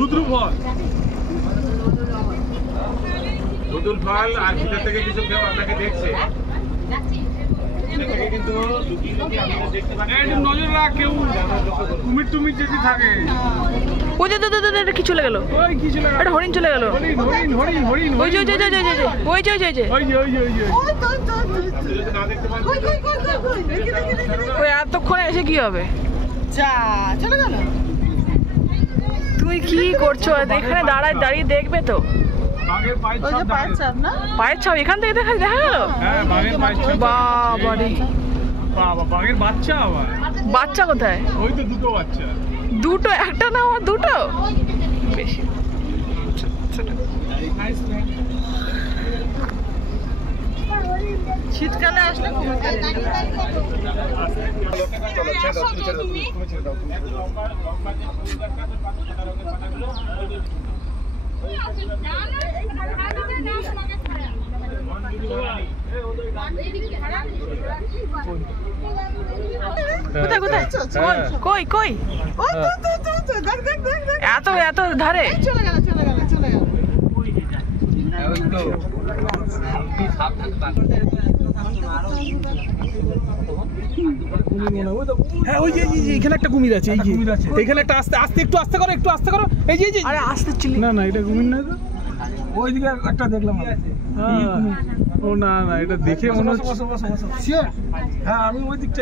রুদ্র ফল, রুদ্র ফল। আর ভিতর থেকে কিছু কেউ আপনাকে দেখছে, কিন্তু নজর রাখ কেউ কুমির টুমির যদি থাকে। ওই যে কি চলে গেল, ওই কি চলে গেল, একটা হরিণ চলে গেল। হরিণ হরিণ হরিণ ওই যে ওই যে ওই যে ওই যে ওই যে ওই এতক্ষণে এসে কি হবে? চলে গেল। তুমি কি করছো এখানে? দাঁড়িয়ে দেখবে তো। পায়ের ছাপ এখান থেকে দেখা গেল। বাবারে, বাঘের বাচ্চা। আবার বাচ্চা কোথায়? ওই তো দুটো বাচ্চা। দুটো? একটা না আমার দুটো বেশি। শীতকালে আসলে কোথায় কোথায়? কই কই? এত এত ধারে চলে গেল চলে গেল চলে গেল। হ্যাঁ ওই যে এখানে একটা কুমির আছে, এই যে এখানে একটা আস্তে আস্তে একটু আস্তে করো, একটু আস্তে করো। এই যে আরে আস্তে চিলি না না এটা কুমির না, ওইদিকে একটা দেখলাম। ও না না এটা দেখে মনে হচ্ছে। হ্যাঁ আমি ওই দিকটা